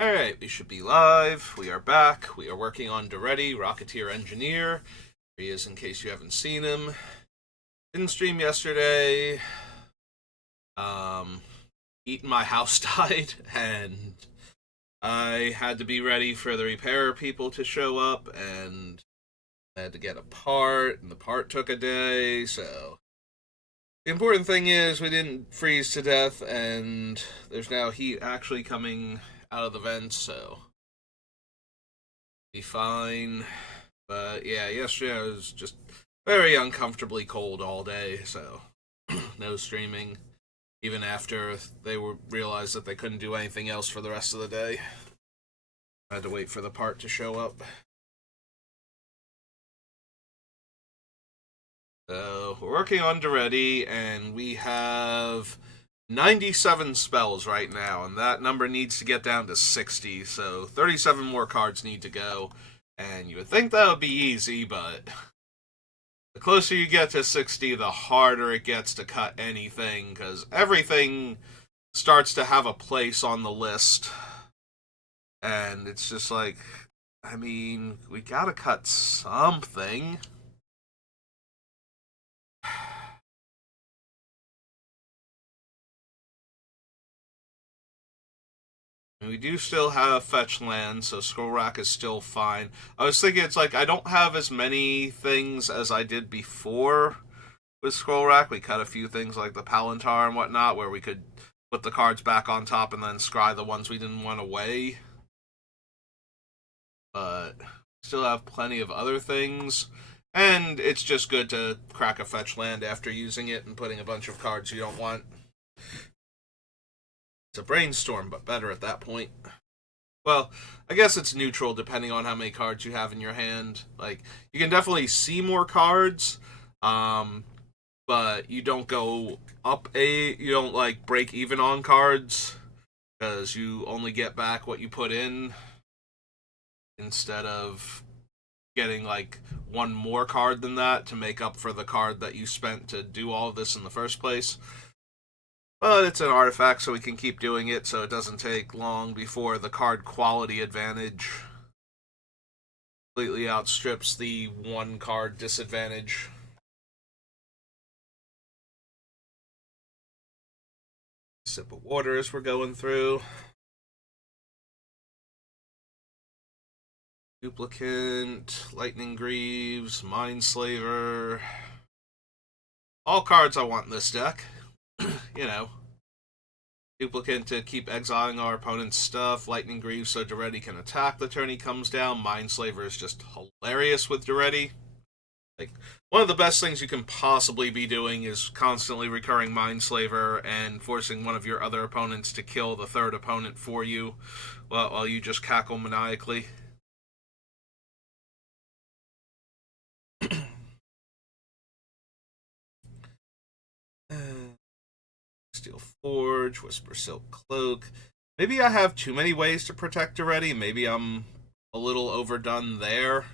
Alright, we should be live. We are back. We are working on Daretti, Rocketeer Engineer. Here he is in case you haven't seen him. Didn't stream yesterday. Um, Eating my house died, and I had to be ready for the repair people to show up, and I had to get a part, and the part took a day, so... The important thing is we didn't freeze to death, and there's now heat actually coming out of the vents, so be fine. But yeah, yesterday I was just very uncomfortably cold all day, so no streaming. Even after they realized that they couldn't do anything else for the rest of the day, I had to wait for the part to show up. So we're working on Daretti, and we have 97 spells right now, and that number needs to get down to 60, so 37 more cards need to go. And you would think that would be easy, but the closer you get to 60, the harder it gets to cut anything, because everything starts to have a place on the list. And it's just like, I mean, we gotta cut something. We do still have fetch land, so scroll rack is still fine. I was thinking it's like I don't have as many things as I did before with scroll rack. We cut a few things like the Palantar and whatnot, where we could put the cards back on top and then scry the ones we didn't want away. But still have plenty of other things. And it's just good to crack a fetch land after using it and putting a bunch of cards you don't want. It's a brainstorm, but better at that point. Well, I guess it's neutral depending on how many cards you have in your hand. Like, you can definitely see more cards, but you don't go you don't, like, break even on cards, because you only get back what you put in, instead of getting, like, one more card than that to make up for the card that you spent to do all of this in the first place. But it's an artifact, so we can keep doing it, so it doesn't take long before the card quality advantage completely outstrips the one card disadvantage. Sip of water as we're going through. Duplicant, Lightning Greaves, Mindslaver. All cards I want in this deck. You know, Duplicant to keep exiling our opponent's stuff, Lightning Greaves so Daretti can attack the turn he comes down. Mindslaver is just hilarious with Daretti. Like, one of the best things you can possibly be doing is constantly recurring Mindslaver and forcing one of your other opponents to kill the third opponent for you while you just cackle maniacally. Steel Forge, Whisper Silk Cloak. Maybe I have too many ways to protect Daretti. Maybe I'm a little overdone there.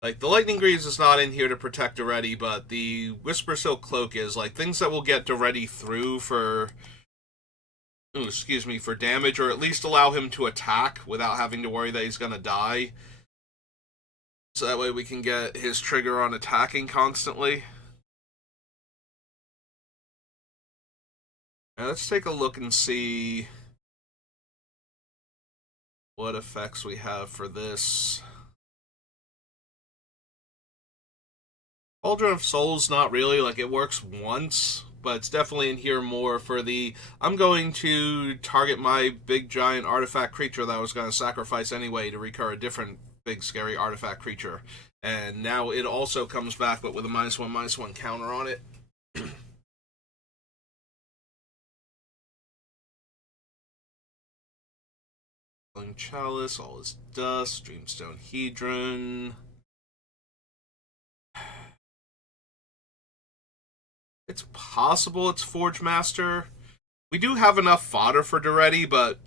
Like, the Lightning Greaves is not in here to protect Daretti, but the Whisper Silk Cloak is. Like, things that will get Daretti through for for damage, or at least allow him to attack without having to worry that he's gonna die. So that way we can get his trigger on attacking constantly. Now let's take a look and see what effects we have for this. Cauldron of Souls, not really. Like, it works once, but it's definitely in here more for the, I'm going to target my big giant artifact creature that I was going to sacrifice anyway to recur a different big scary artifact creature. And now it also comes back, but with a -1/-1 counter on it. Chalice, all his dust, Dreamstone Hedron. It's possible it's Forge Master. We do have enough fodder for Daretti, but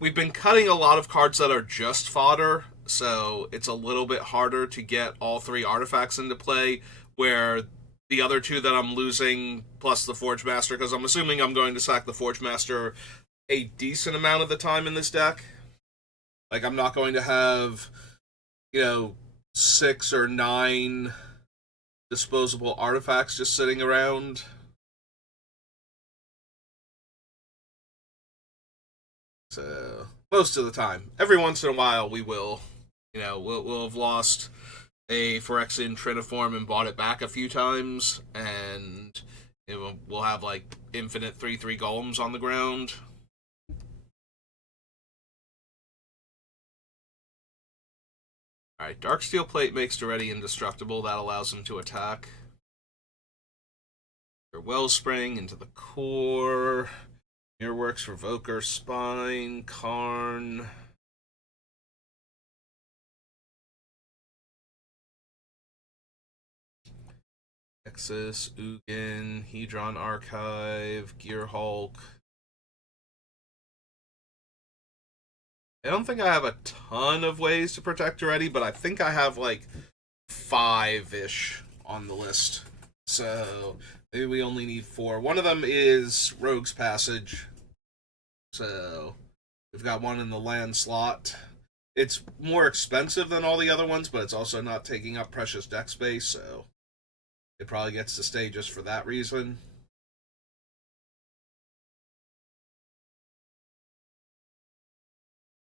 we've been cutting a lot of cards that are just fodder, so it's a little bit harder to get all three artifacts into play, where the other two that I'm losing, plus the Forge Master, because I'm assuming I'm going to sack the Forge Master a decent amount of the time in this deck. Like, I'm not going to have, you know, 6 or 9 disposable artifacts just sitting around. So, most of the time. Every once in a while, we will, we'll have lost a Phyrexian Triniform and bought it back a few times, and we'll have, like, infinite 3/3 golems on the ground. Alright, Darksteel Plate makes Daretti indestructible. That allows him to attack. Wellspring into the core. Mirrorworks, Revoker, Spine, Karn. Nexus, Ugin, Hedron Archive, Gearhulk. I don't think I have a ton of ways to protect Daretti, but I think I have like 5-ish on the list. So maybe we only need 4. One of them is Rogue's Passage. So we've got one in the land slot. It's more expensive than all the other ones, but it's also not taking up precious deck space, so it probably gets to stay just for that reason.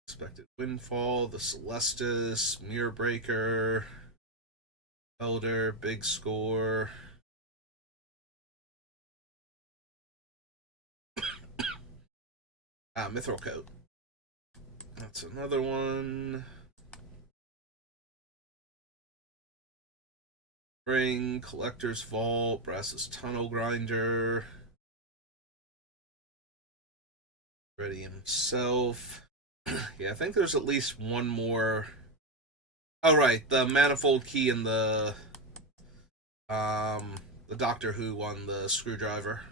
Expected Windfall, the Celestis, Mirror Breaker, Elder, Big Score. Mithril Coat. That's another one. Ring, Collector's Vault, Brass's Tunnel Grinder. Ready himself. Yeah, I think there's at least one more. Oh, right, the Manifold Key and the Doctor Who one, the Screwdriver.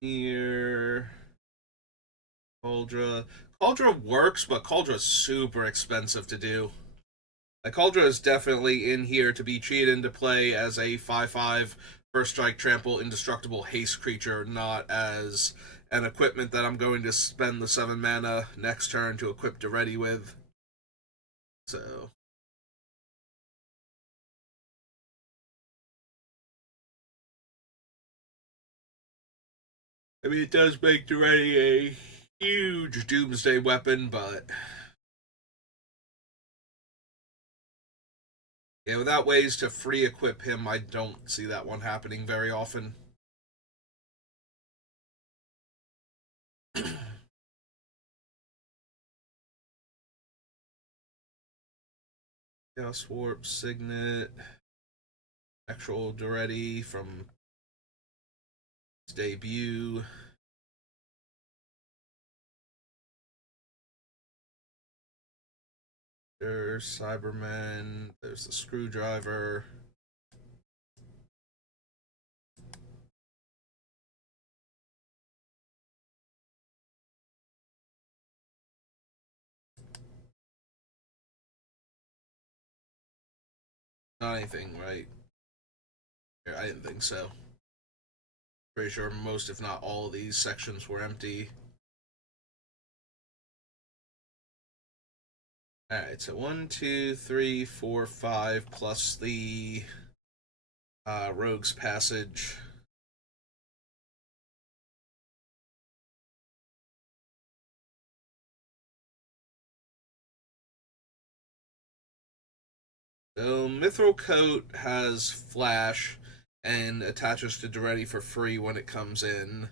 Here. Cauldra. Cauldra works, but Caudra's super expensive to do. Like, Cauldra is definitely in here to be cheated into play as a 5/5 first strike trample indestructible haste creature, not as an equipment that I'm going to spend the 7 mana next turn to equip Daretti with. So I mean, it does make Daretti a huge doomsday weapon, but yeah, without ways to free equip him, I don't see that one happening very often. Chaos Warp, Signet, Actual Daretti from his debut. There's Cybermen, there's the Screwdriver. Not anything, right? I didn't think so. Pretty sure most, if not all, of these sections were empty. Alright, so 1, 2, 3, 4, 5, plus the Rogue's Passage. So Mithril Coat has Flash and attaches to Daretti for free when it comes in.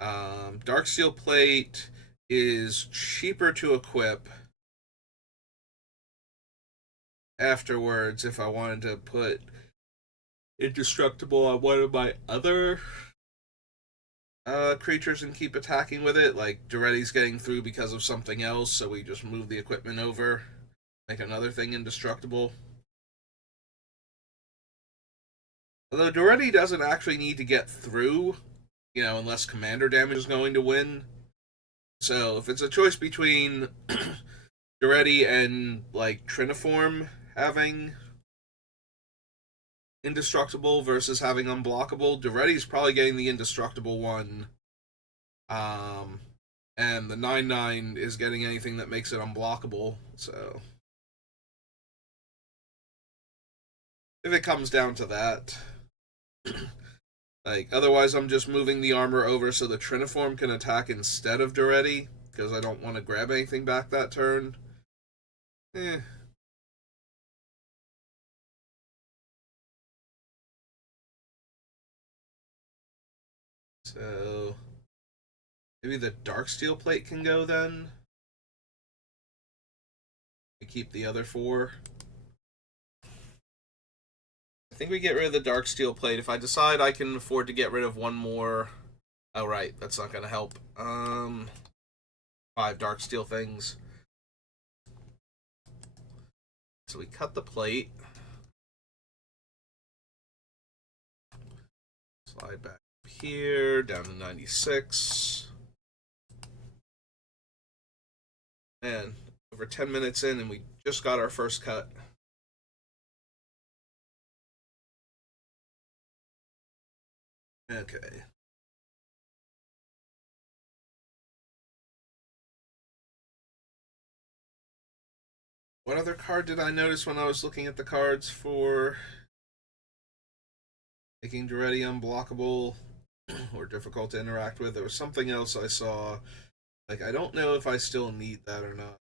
Darksteel Plate is cheaper to equip afterwards if I wanted to put Indestructible on one of my other creatures and keep attacking with it. Like, Daretti's getting through because of something else, so we just move the equipment over, make another thing indestructible. Although Daretti doesn't actually need to get through, unless commander damage is going to win. So if it's a choice between Daretti and, like, Triniform having indestructible versus having unblockable, Daretti's probably getting the indestructible one Um, and the 9/9 is getting anything that makes it unblockable. So if it comes down to that, like otherwise, I'm just moving the armor over so the Triniform can attack instead of Daretti because I don't want to grab anything back that turn. Eh. So maybe the Darksteel plate can go then. We keep the other four. I think we get rid of the Darksteel plate. If I decide I can afford to get rid of one more. Oh, right. That's not going to help. 5 Darksteel things. So we cut the plate. Slide back here, down to 96. And over 10 minutes in, and we just got our first cut. Okay. What other card did I notice when I was looking at the cards for making Daretti unblockable or difficult to interact with? There was something else I saw. Like, I don't know if I still need that or not.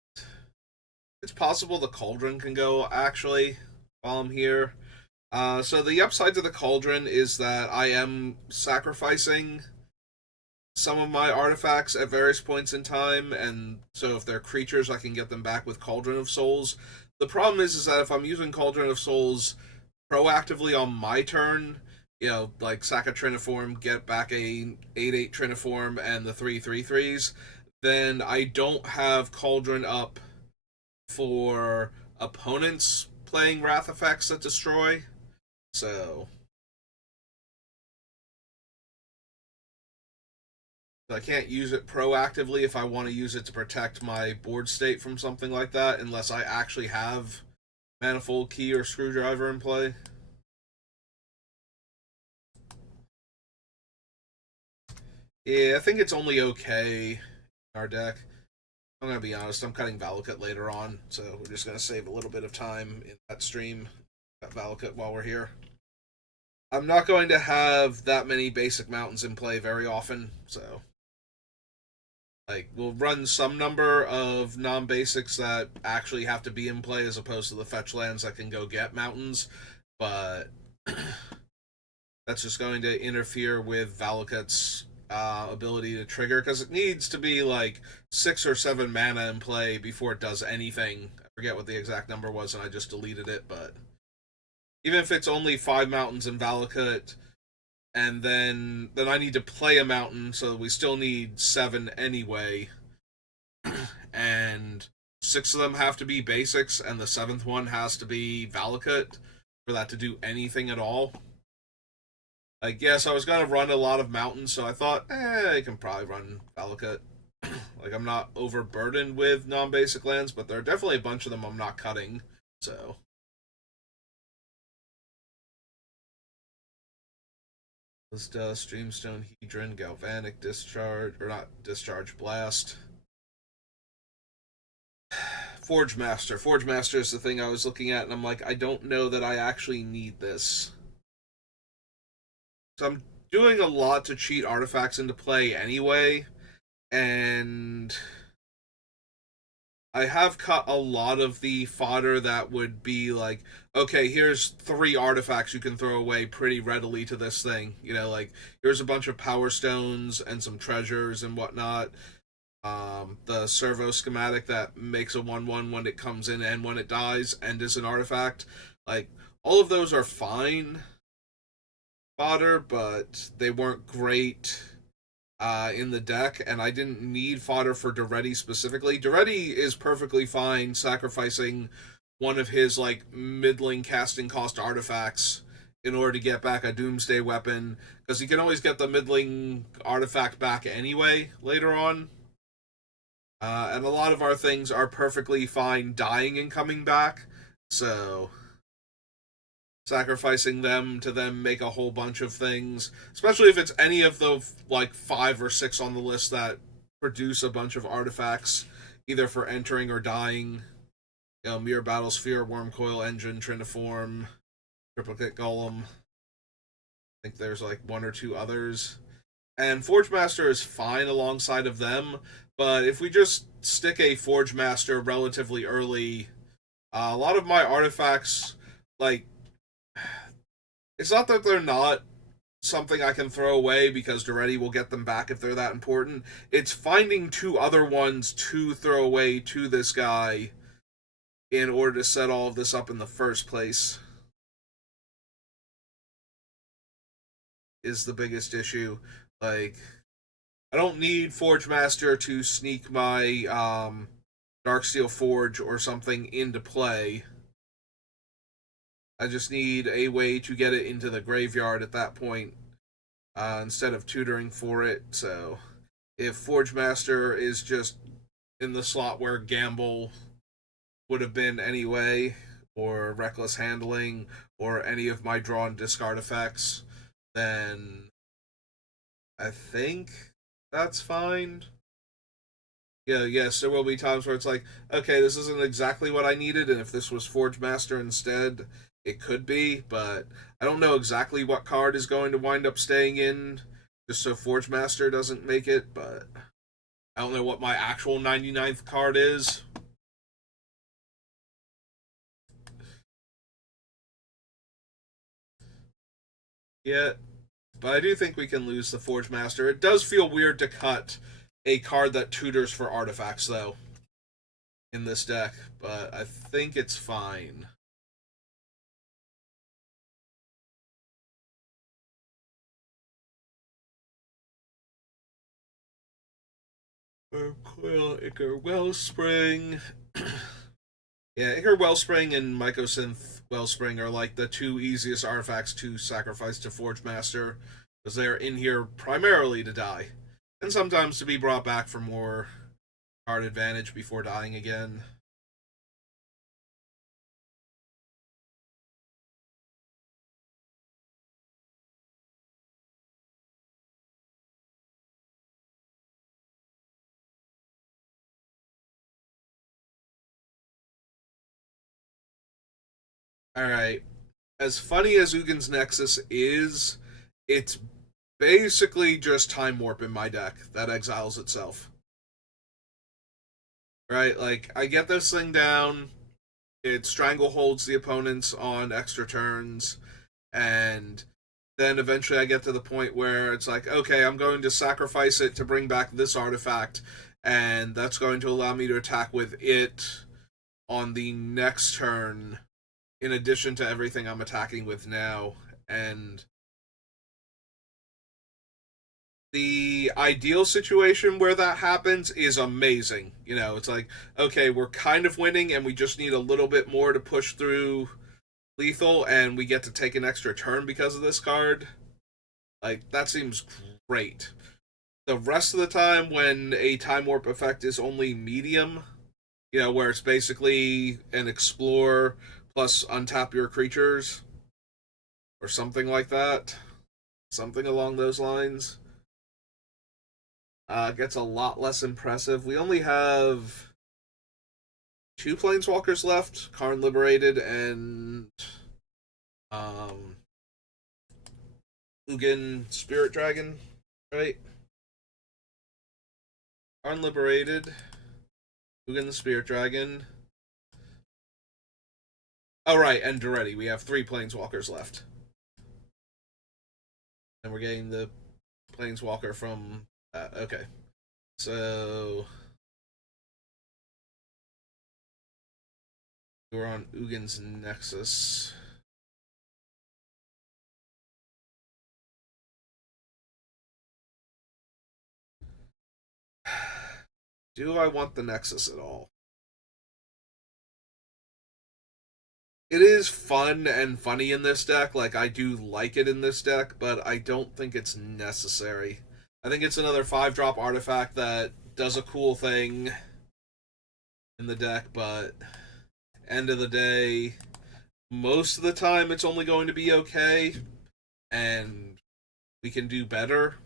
It's possible the Cauldron can go, actually, while I'm here. So the upside to the Cauldron is that I am sacrificing some of my artifacts at various points in time, and so if they're creatures, I can get them back with Cauldron of Souls. The problem is that if I'm using Cauldron of Souls proactively on my turn, like sack a Triniform, get back a 8/8 Triniform and the 3/3/3s, then I don't have Cauldron up for opponents playing Wrath effects that destroy. So I can't use it proactively if I want to use it to protect my board state from something like that, unless I actually have Manifold Key or Screwdriver in play. Yeah, I think it's only okay in our deck. I'm going to be honest, I'm cutting Valakut later on, so we're just going to save a little bit of time in that stream, that Valakut, while we're here. I'm not going to have that many basic mountains in play very often, so like we'll run some number of non-basics that actually have to be in play as opposed to the fetch lands that can go get mountains, but that's just going to interfere with Valakut's ability to trigger because it needs to be like 6 or 7 mana in play before it does anything. I forget what the exact number was and I just deleted it, but even if it's only 5 mountains in Valakut, and then I need to play a mountain, so we still need 7 anyway, and 6 of them have to be basics, and the 7th one has to be Valakut for that to do anything at all. Like, yes, I was gonna run a lot of mountains, so I thought, I can probably run Valakut. Like, I'm not overburdened with non-basic lands, but there are definitely a bunch of them I'm not cutting, so. Streamstone Hedron, Galvanic Discharge, or not Discharge, Blast. Forge Master. Forge Master is the thing I was looking at, and I'm like, I don't know that I actually need this. So I'm doing a lot to cheat artifacts into play anyway, and I have cut a lot of the fodder that would be like, okay, here's 3 artifacts you can throw away pretty readily to this thing. Like, here's a bunch of power stones and some treasures and whatnot. The servo schematic that makes a 1/1 when it comes in and when it dies and is an artifact. Like, all of those are fine fodder, but they weren't great in the deck, and I didn't need fodder for Daretti specifically. Daretti is perfectly fine sacrificing one of his like middling casting cost artifacts in order to get back a Doomsday weapon, because he can always get the middling artifact back anyway later on. And a lot of our things are perfectly fine dying and coming back, so sacrificing them to then make a whole bunch of things, especially if it's any of the like 5 or 6 on the list that produce a bunch of artifacts, either for entering or dying. Mirror Battlesphere, Wormcoil Engine, Triniform, Triplicate Golem. I think there's like 1 or 2 others. And Forge Master is fine alongside of them, but if we just stick a Forge Master relatively early, a lot of my artifacts, like, it's not that they're not something I can throw away because Daretti will get them back if they're that important. It's finding 2 other ones to throw away to this guy in order to set all of this up in the first place is the biggest issue. Like, I don't need Forge Master to sneak my Darksteel Forge or something into play. I just need a way to get it into the graveyard at that point instead of tutoring for it. So if Forge Master is just in the slot where Gamble would have been anyway, or Reckless Handling, or any of my draw and discard effects, then I think that's fine. Yeah, yes, there will be times where it's like, okay, this isn't exactly what I needed, and if this was Forge Master instead, it could be, but I don't know exactly what card is going to wind up staying in, just so Forge Master doesn't make it, but I don't know what my actual 99th card is. Yeah, but I do think we can lose the Forge Master. It does feel weird to cut a card that tutors for artifacts, though, in this deck, but I think it's fine. Coil Ichor Wellspring. Yeah, Ichor Wellspring and Mycosynth Wellspring are like the 2 easiest artifacts to sacrifice to Forge Master, because they're in here primarily to die, and sometimes to be brought back for more card advantage before dying again. Alright, as funny as Ugin's Nexus is, it's basically just Time Warp in my deck that exiles itself. Right? Like, I get this thing down, it strangleholds the opponents on extra turns, and then eventually I get to the point where it's like, okay, I'm going to sacrifice it to bring back this artifact, and that's going to allow me to attack with it on the next turn, in addition to everything I'm attacking with now. And the ideal situation where that happens is amazing. It's like, okay, we're kind of winning, and we just need a little bit more to push through lethal, and we get to take an extra turn because of this card. Like, that seems great. The rest of the time, when a Time Warp effect is only medium, where it's basically an explore plus untap your creatures, or something like that, something along those lines, gets a lot less impressive. We only have 2 Planeswalkers left, Karn Liberated and Ugin Spirit Dragon, right? Karn Liberated, Ugin the Spirit Dragon. Oh, right, and Daretti. We have 3 Planeswalkers left. And we're getting the Planeswalker from... okay. So... we're on Ugin's Nexus. Do I want the Nexus at all? It is fun and funny in this deck. Like, I do like it in this deck, but I don't think it's necessary. I think it's another 5-drop artifact that does a cool thing in the deck, but end of the day, most of the time it's only going to be okay, and we can do better.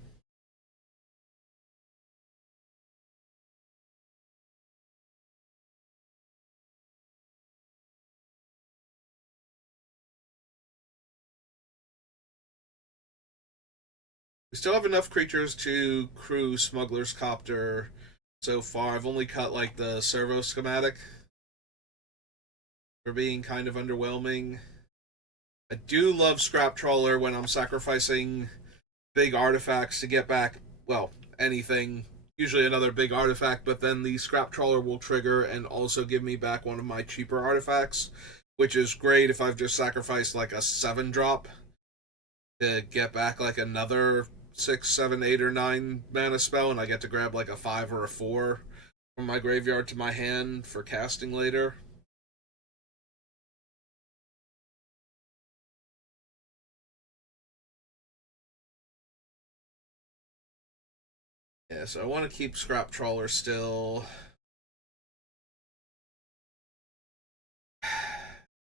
We still have enough creatures to crew Smuggler's Copter so far. I've only cut like the servo schematic for being kind of underwhelming. I do love Scrap Trawler when I'm sacrificing big artifacts to get back, well, anything, usually another big artifact, but then the Scrap Trawler will trigger and also give me back one of my cheaper artifacts, which is great if I've just sacrificed like a 7 drop to get back like another 6, 7, 8, or 9 mana spell, and I get to grab like a 5 or a 4 from my graveyard to my hand for casting later. Yeah, so I want to keep Scrap Trawler still.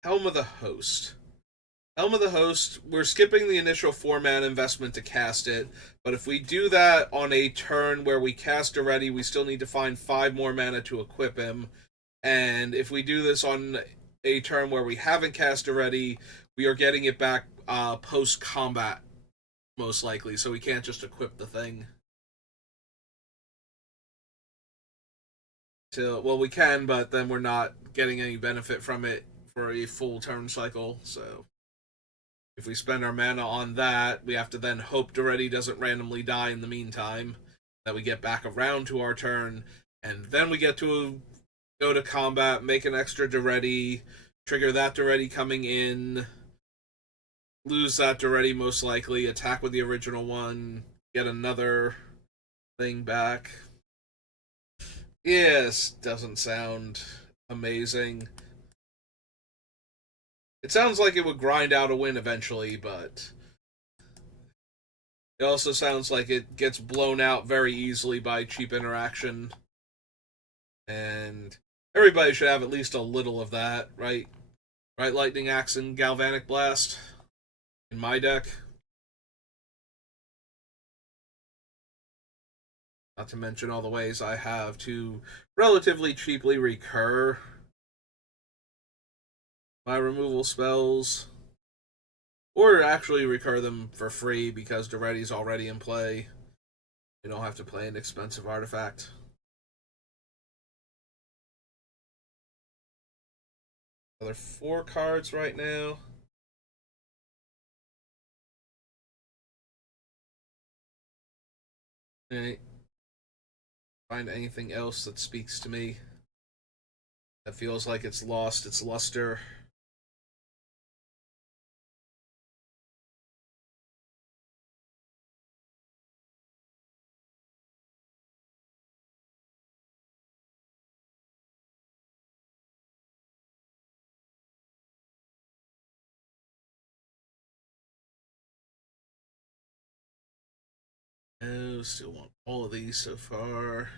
Helm of the Host. Helm of the Host, we're skipping the initial 4 mana investment to cast it, but if we do that on a turn where we cast already, we still need to find 5 more mana to equip him. And if we do this on a turn where we haven't cast already, we are getting it back post combat, most likely, so we can't just equip the thing. Well, we can, but then we're not getting any benefit from it for a full turn cycle, so if we spend our mana on that, we have to then hope Daretti doesn't randomly die in the meantime, that we get back around to our turn, and then we get to go to combat, make an extra Daretti, trigger that Daretti coming in, lose that Daretti most likely, attack with the original one, get another thing back. Yes, doesn't sound amazing. It sounds like it would grind out a win eventually, but it also sounds like it gets blown out very easily by cheap interaction. And everybody should have at least a little of that, right? Right, Lightning Axe and Galvanic Blast in my deck. Not to mention all the ways I have to relatively cheaply recur my removal spells. Or actually recur them for free because Daretti's already in play. You don't have to play an expensive artifact. Another 4 cards right now. Alright. Find anything else that speaks to me. That feels like it's lost its luster. Oh, still want all of these so far.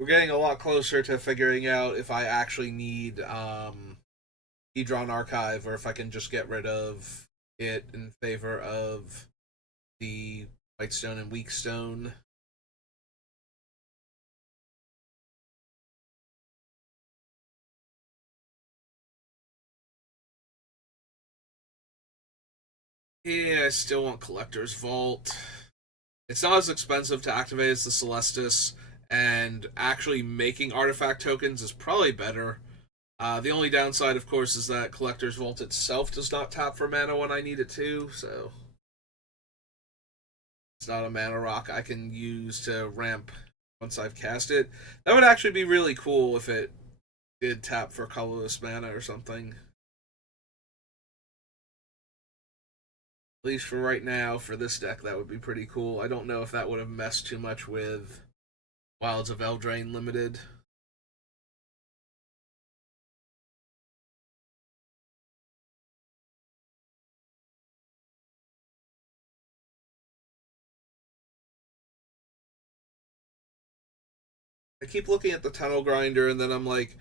We're getting a lot closer to figuring out if I actually need Hedron Archive or if I can just get rid of it in favor of the Whitestone and Weakstone. Yeah, I still want Collector's Vault. It's not as expensive to activate as the Celestis, and actually making artifact tokens is probably better. The only downside, of course, is that Collector's Vault itself does not tap for mana when I need it to, so it's not a mana rock I can use to ramp once I've cast it. That would actually be really cool if it did tap for colorless mana or something. At least for right now, for this deck, that would be pretty cool. I don't know if that would have messed too much with Wilds of Eldraine Limited. I keep looking at the Tunnel Grinder, and then I'm like,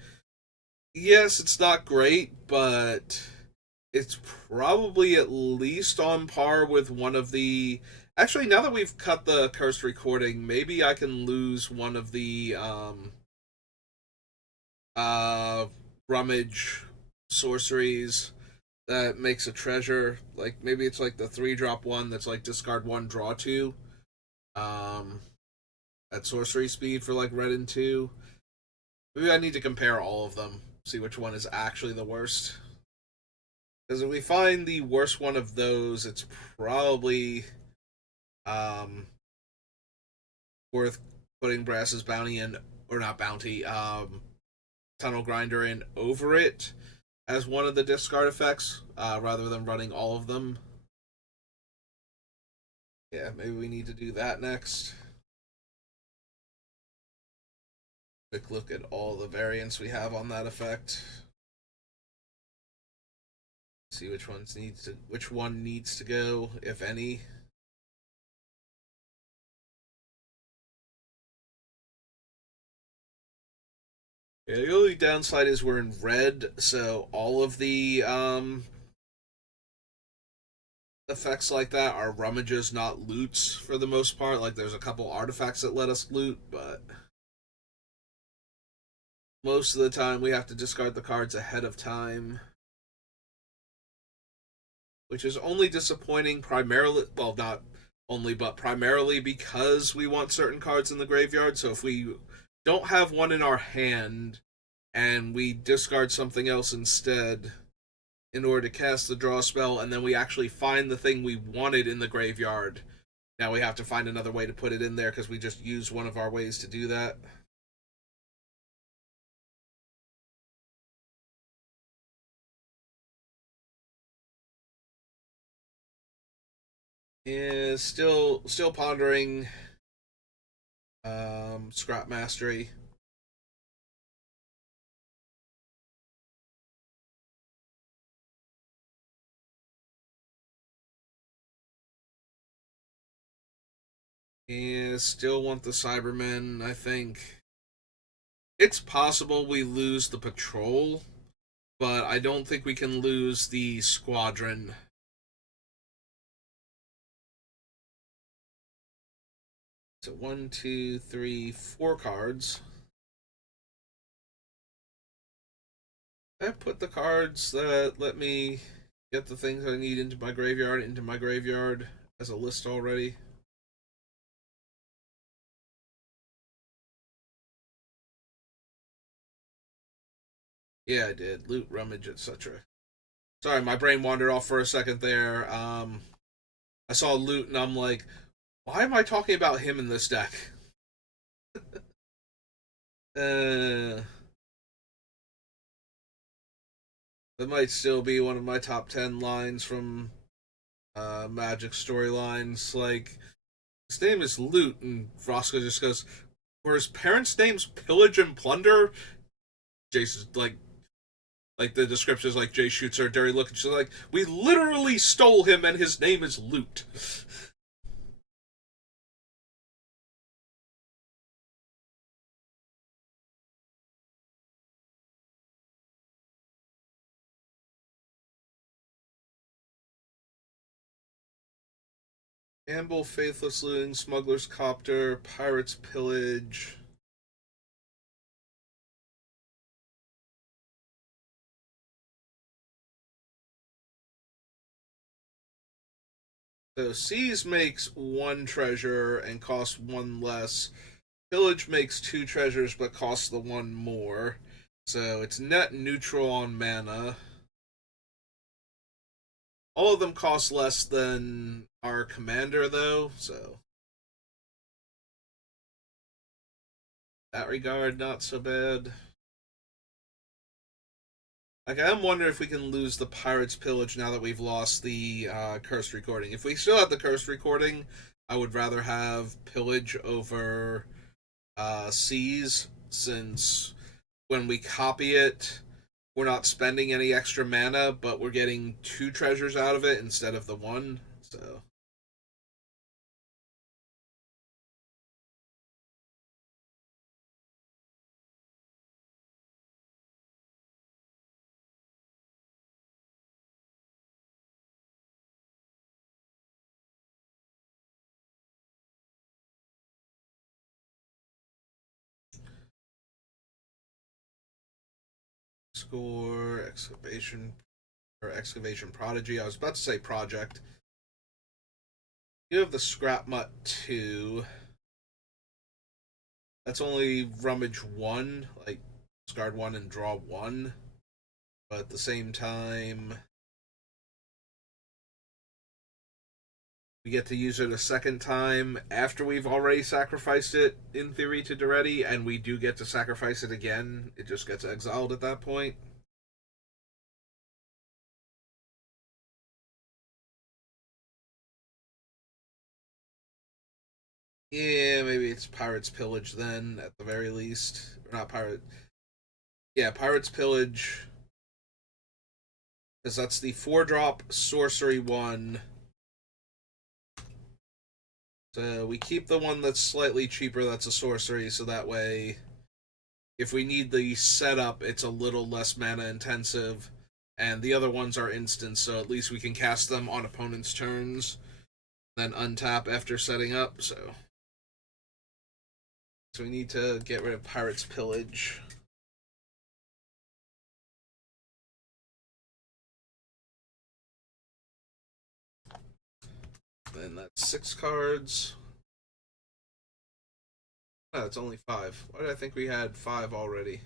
Yes, it's not great, but it's probably at least on par with one of the. Actually, now that we've cut the cursed recording, maybe I can lose one of the uh rummage sorceries that makes a treasure. Like maybe it's like the 3-drop one that's like discard one, draw two. Um, at sorcery speed for like red and two. Maybe I need to compare all of them, see which one is actually the worst. Because if we find the worst one of those, it's probably um, worth putting Brass's bounty in, or not bounty, tunnel grinder in over it as one of the discard effects, rather than running all of them. Yeah, maybe we need to do that next. Quick look at all the variants we have on that effect. See which one needs to go, if any. Yeah, the only downside is we're in red, so all of the effects like that are rummages, not loots for the most part. Like there's a couple artifacts that let us loot, but most of the time we have to discard the cards ahead of time, which is only disappointing primarily, well, not only, but primarily because we want certain cards in the graveyard. So if we don't have one in our hand and we discard something else instead in order to cast the draw spell, and then we actually find the thing we wanted in the graveyard, now we have to find another way to put it in there because we just used one of our ways to do that. Is still pondering scrap mastery. Is still want the Cybermen. I think it's possible we lose the patrol, but I don't think we can lose the squadron. So one, two, three, four cards. I put the cards that let me get the things I need into my graveyard as a list already. Yeah, I did. Loot, rummage, etc. Sorry, my brain wandered off for a second there. I saw loot and I'm like, why am I talking about him in this deck? Uh, that might still be one of my top 10 lines from Magic storylines. Like, his name is Loot, and Roscoe just goes, were his parents' names Pillage and Plunder? Jason's like the description is like Jay shoots her a dirty look, and she's like, we literally stole him, and his name is Loot. Amble, Faithless Looting, Smuggler's Copter, Pirate's Pillage. So Seize makes one treasure and costs one less. Pillage makes two treasures but costs the one more. So it's net neutral on mana. All of them cost less than our commander, though, so that regard, not so bad. Like, I am wondering if we can lose the Pirate's Pillage now that we've lost the Cursed Recording. If we still have the Cursed Recording, I would rather have Pillage over Seize, since when we copy it, we're not spending any extra mana, but we're getting two treasures out of it instead of the one. So score, excavation or excavation prodigy. I was about to say project. You have the scrap mutt 2. That's only rummage 1, like discard 1 and draw 1. But at the same time, we get to use it a second time after we've already sacrificed it, in theory, to Daretti, and we do get to sacrifice it again. It just gets exiled at that point. Yeah, maybe it's Pirate's Pillage then, at the very least. Or not Pirate. Yeah, Pirate's Pillage. Because that's the 4-drop sorcery one. So we keep the one that's slightly cheaper, that's a sorcery, so that way, if we need the setup, it's a little less mana intensive. And the other ones are instant, so at least we can cast them on opponents' turns, then untap after setting up, so. So we need to get rid of Pirate's Pillage. Then that's 6 cards. Oh, it's only 5. Why did I think we had 5 already?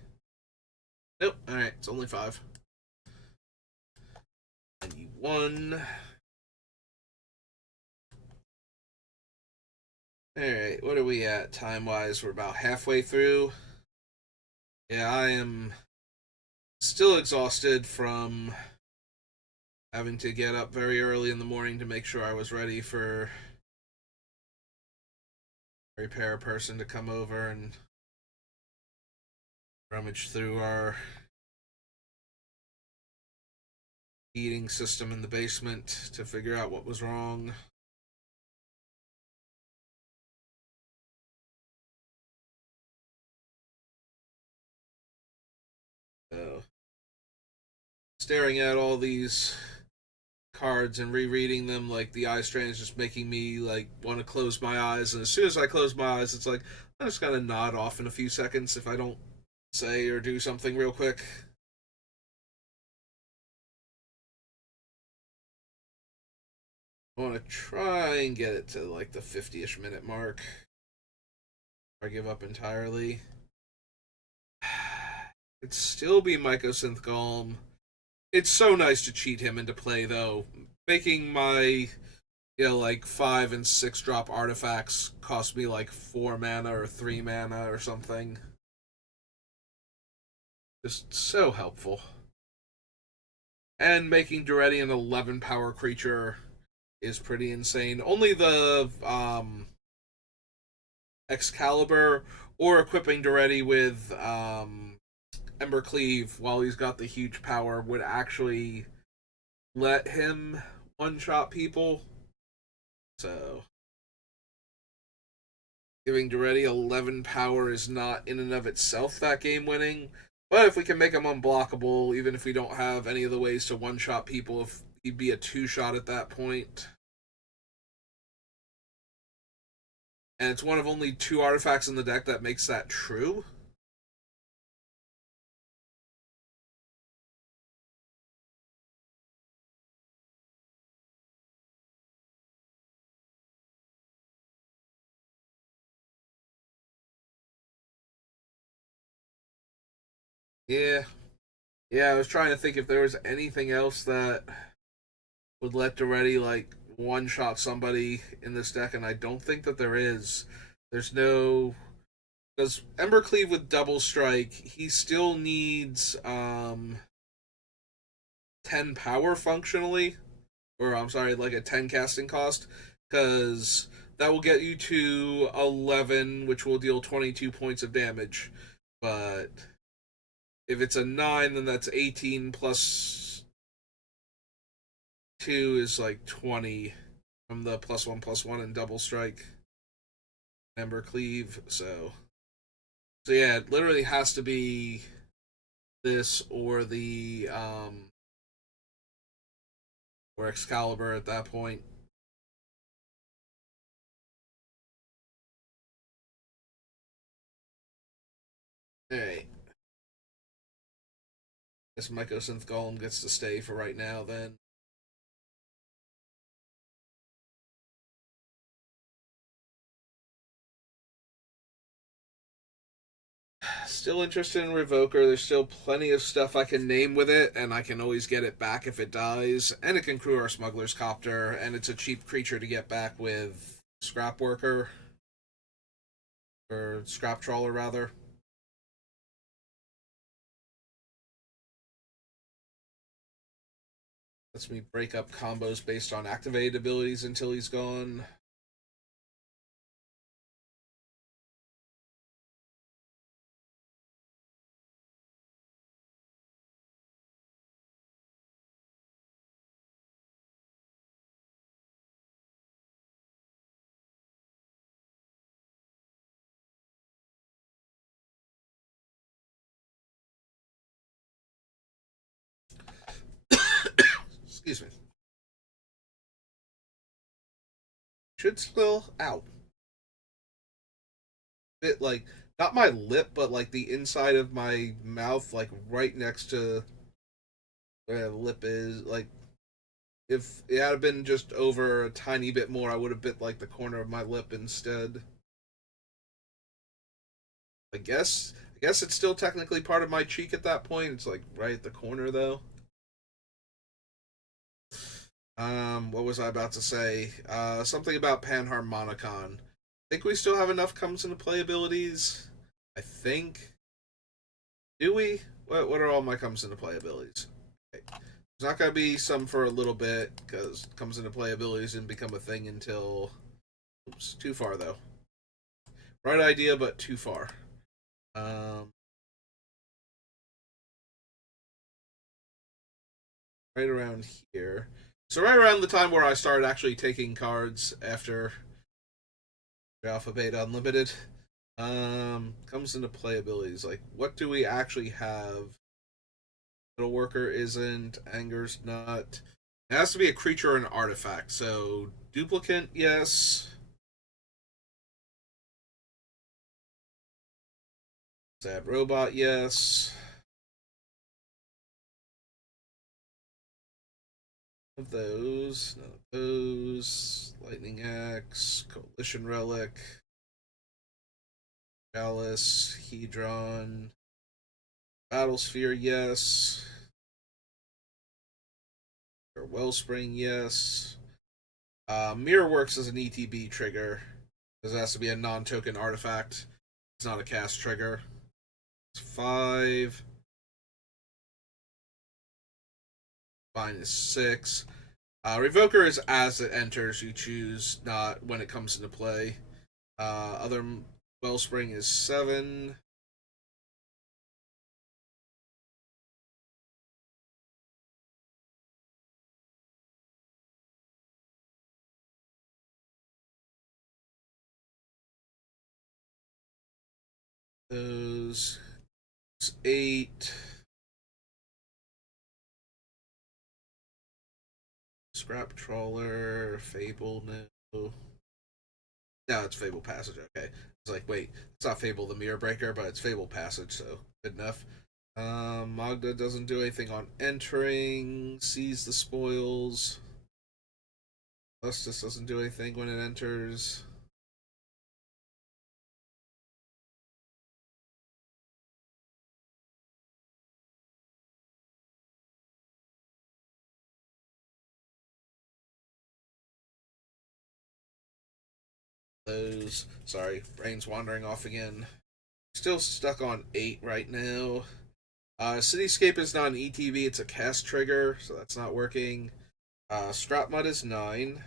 Nope, alright, it's only 5. 91. Alright, what are we at time-wise? We're about halfway through. Yeah, I am still exhausted from having to get up very early in the morning to make sure I was ready for a repair person to come over and rummage through our heating system in the basement to figure out what was wrong. So, staring at all these cards and rereading them, like the eye strain is just making me like want to close my eyes, and as soon as I close my eyes, it's like I'm just gonna nod off in a few seconds if I don't say or do something real quick. I want to try and get it to like the 50-ish minute mark. I give up entirely. It'd still be Mycosynth Golem. It's so nice to cheat him into play, though. Making my, like 5 and 6 drop artifacts cost me like 4 mana or 3 mana or something. Just so helpful. And making Daretti an 11 power creature is pretty insane. Only the Excalibur or equipping Daretti with Embercleave while he's got the huge power would actually let him one-shot people. So giving Daretti 11 power is not in and of itself that game winning. But if we can make him unblockable, even if we don't have any of the ways to one-shot people, if he'd be a 2-shot at that point. And it's one of only 2 artifacts in the deck that makes that true. Yeah. Yeah, I was trying to think if there was anything else that would let Daretti, like, one-shot somebody in this deck, and I don't think that there is. There's no... Because Embercleave with Double Strike, he still needs 10 power functionally. Or, I'm sorry, like a 10 casting cost. Because that will get you to 11, which will deal 22 points of damage. But if it's a 9, then that's 18 plus 2 is like 20 from the +1/+1 and Double Strike. Embercleave, so yeah, it literally has to be this or the or Excalibur at that point. Alright. This Mycosynth Golem gets to stay for right now then. Still interested in Revoker. There's still plenty of stuff I can name with it, and I can always get it back if it dies. And it can crew our Smuggler's Copter, and it's a cheap creature to get back with Scrap Worker. Or Scrap Trawler, rather. Lets me break up combos based on activated abilities until he's gone. Excuse me. Should spill out. Bit like not my lip, but like the inside of my mouth, like right next to where the lip is. Like if it had been just over a tiny bit more, I would have bit like the corner of my lip instead. I guess it's still technically part of my cheek at that point. It's like right at the corner though. What was I about to say? Something about Panharmonicon. Think we still have enough comes into play abilities? I think. Do we? What are all my comes into play abilities? Okay. There's not gonna be some for a little bit because comes into play abilities didn't become a thing until. Oops, too far though. Right idea, but too far. Um, right around here. So right around the time where I started actually taking cards after Alpha Beta Unlimited, comes into play abilities. Like, what do we actually have? Middle Worker isn't. Anger's not. It has to be a creature or an artifact. So Duplicant, yes. Sad Robot, yes. Of those, none of those. Lightning Axe, Coalition Relic, Chalice, Hedron, Battlesphere, yes. Or Wellspring, yes. Mirror works as an ETB trigger, because it has to be a non-token artifact. It's not a cast trigger. It's 5. Fine is 6. Revoker is as it enters, you choose, not when it comes into play. Other Wellspring is 7. Those 8. Scrap Trawler, Fable, no. No, it's Fable Passage, okay. It's like, wait, it's not Fable the Mirror Breaker, but it's Fable Passage, so good enough. Magda doesn't do anything on entering, sees the spoils. Justice doesn't do anything when it enters. Those, sorry, brain's wandering off again. Still stuck on 8 right now. Cityscape is not an ETB, it's a cast trigger, so that's not working. Scrap Mud is 9.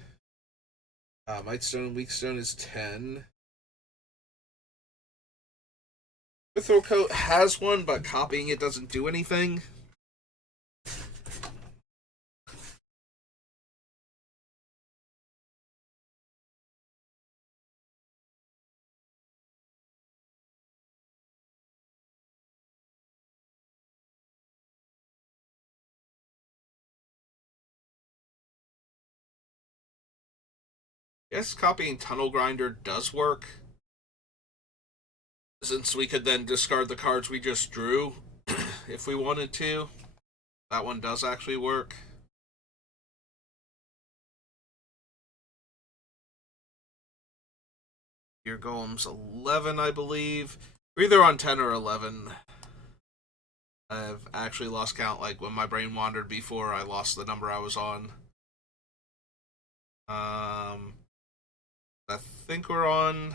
Mightstone and Weakstone is 10. Mithril Coat has one, but copying it doesn't do anything. Yes, copying Tunnel Grinder does work, since we could then discard the cards we just drew if we wanted to. That one does actually work. Your golem's 11, I believe. We're either on 10 or 11. I've actually lost count, like when my brain wandered before I lost the number I was on. I think we're on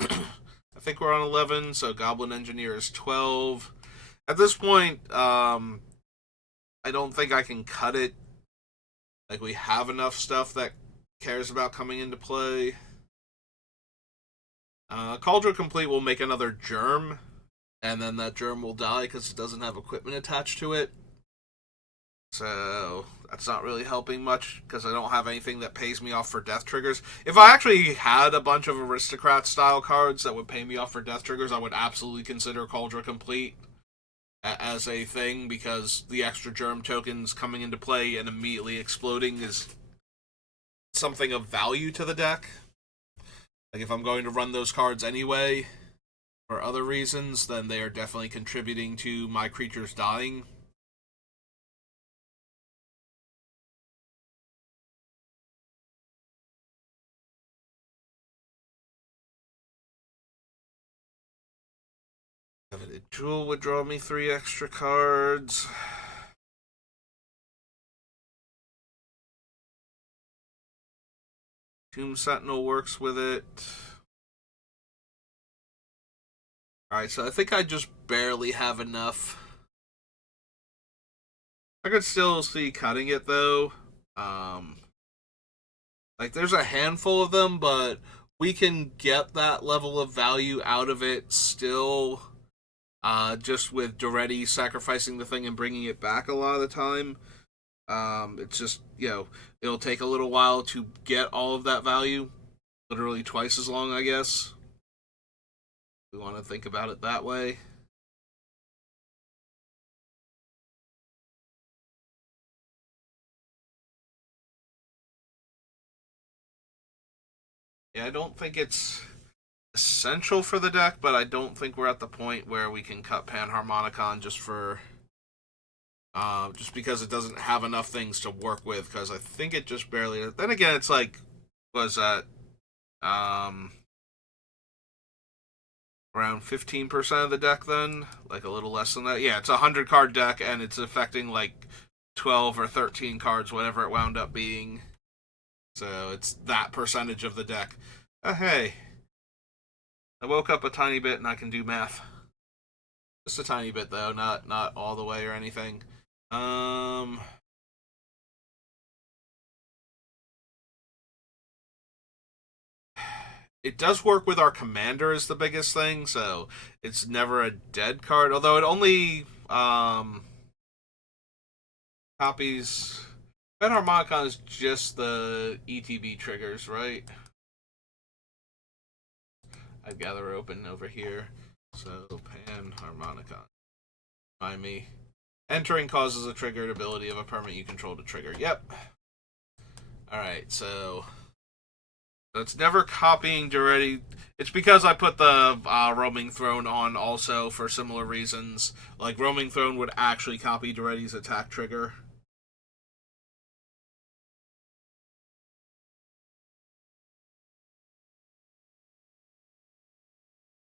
I think we're on 11, so Goblin Engineer is 12. At this point, I don't think I can cut it. Like, we have enough stuff that cares about coming into play. Cauldron Complete will make another germ, and then that germ will die because it doesn't have equipment attached to it. So that's not really helping much because I don't have anything that pays me off for death triggers. If I actually had a bunch of aristocrat style cards that would pay me off for death triggers, I would absolutely consider Cauldron Complete as a thing, because the extra germ tokens coming into play and immediately exploding is something of value to the deck. Like, if I'm going to run those cards anyway for other reasons, then they are definitely contributing to my creatures dying. Coveted Jewel would draw me 3 extra cards. Tomb Sentinel works with it. Alright, so I think I just barely have enough. I could still see cutting it, though. Like, there's a handful of them, but we can get that level of value out of it still, just with Daretti sacrificing the thing and bringing it back a lot of the time. It's just, it'll take a little while to get all of that value. Literally twice as long, I guess. We want to think about it that way. Yeah, I don't think it's essential for the deck, but I don't think we're at the point where we can cut Panharmonicon just because it doesn't have enough things to work with, because I think it just barely... Then again, it's like, was that around 15% of the deck then? Like a little less than that? Yeah, it's a 100 card deck, and it's affecting like 12 or 13 cards, whatever it wound up being. So it's that percentage of the deck. Hey, I woke up a tiny bit and I can do math. Just a tiny bit, though, not all the way or anything. It does work with our commander is the biggest thing, so it's never a dead card. Although it only copies... Panharmonicon is just the ETB triggers, right? I'd gather open over here. So, Panharmonicon. Remind me. Entering causes a triggered ability of a permanent you control to trigger. Yep. Alright, so it's never copying Daretti. It's because I put the Roaming Throne on also for similar reasons. Like, Roaming Throne would actually copy Daretti's attack trigger.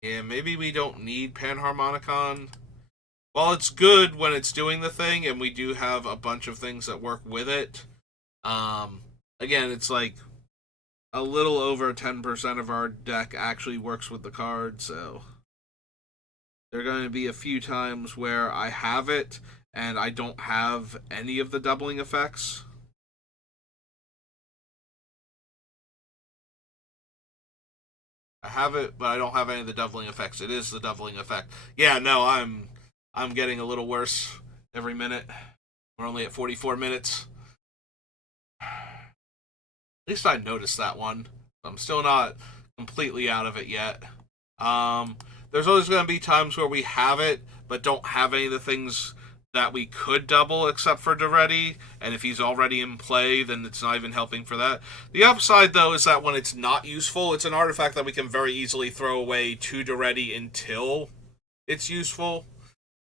Yeah, maybe we don't need Panharmonicon. While it's good when it's doing the thing, and we do have a bunch of things that work with it, again, it's like a little over 10% of our deck actually works with the card, so there are going to be a few times where I have it, and I don't have any of the doubling effects. I have it, but I don't have any of the doubling effects. It is the doubling effect. Yeah, no, I'm getting a little worse every minute. We're only at 44 minutes. At least I noticed that one. I'm still not completely out of it yet. There's always going to be times where we have it, but don't have any of the things that we could double except for Daretti, and if he's already in play, then it's not even helping for that. The upside, though, is that when it's not useful, it's an artifact that we can very easily throw away to Daretti until it's useful.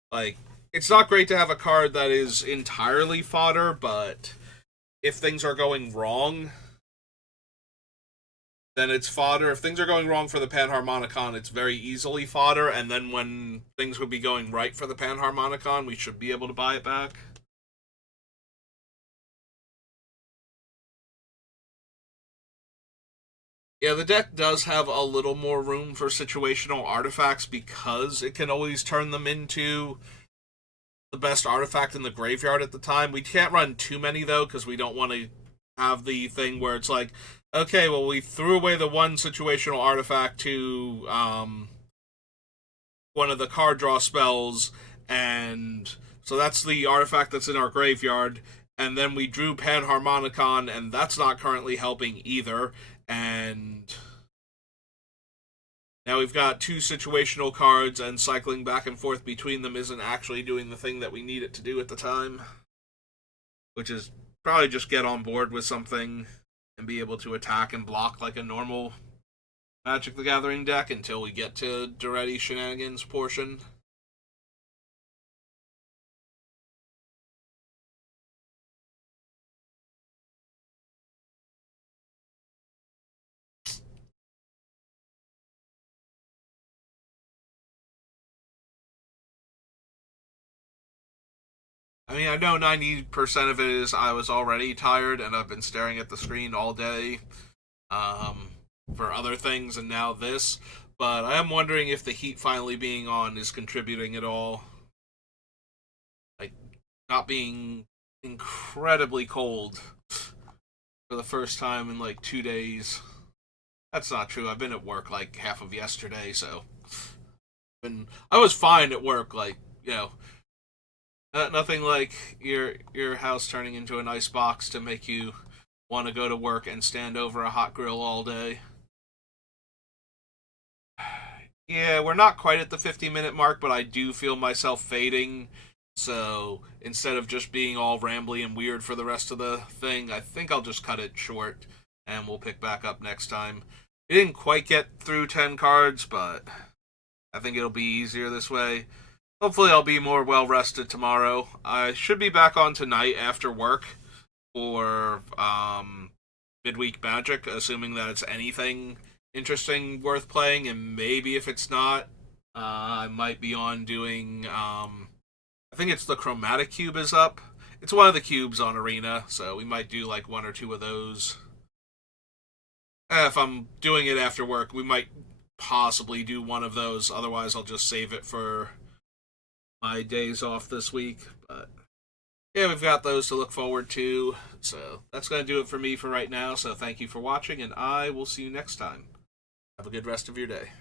Like, it's not great to have a card that is entirely fodder, but if things are going wrong, then it's fodder. If things are going wrong for the Panharmonicon, it's very easily fodder, and then when things would be going right for the Panharmonicon, we should be able to buy it back. Yeah, the deck does have a little more room for situational artifacts because it can always turn them into the best artifact in the graveyard at the time. We can't run too many, though, because we don't want to have the thing where it's like, okay, well, we threw away the one situational artifact to one of the card draw spells, and so that's the artifact that's in our graveyard, and then we drew Panharmonicon, and that's not currently helping either, and now we've got two situational cards, and cycling back and forth between them isn't actually doing the thing that we need it to do at the time, which is probably just get on board with something and be able to attack and block like a normal Magic the Gathering deck until we get to Daretti shenanigans portion. I mean, I know 90% of it is I was already tired and I've been staring at the screen all day for other things and now this, but I am wondering if the heat finally being on is contributing at all. Like, not being incredibly cold for the first time in like 2 days. That's not true. I've been at work like half of yesterday, so I was fine at work. Like, you know, nothing like your house turning into an ice box to make you want to go to work and stand over a hot grill all day. Yeah, we're not quite at the 50-minute mark, but I do feel myself fading. So instead of just being all rambly and weird for the rest of the thing, I think I'll just cut it short and we'll pick back up next time. We didn't quite get through 10 cards, but I think it'll be easier this way. Hopefully, I'll be more well rested tomorrow. I should be back on tonight after work for midweek Magic, assuming that it's anything interesting worth playing. And maybe if it's not, I might be on doing. I think it's the Chromatic Cube is up. It's one of the cubes on Arena, so we might do like one or two of those. If I'm doing it after work, we might possibly do one of those. Otherwise, I'll just save it for my days off this week. But yeah, we've got those to look forward to. So that's going to do it for me for right now. So thank you for watching, and I will see you next time. Have a good rest of your day.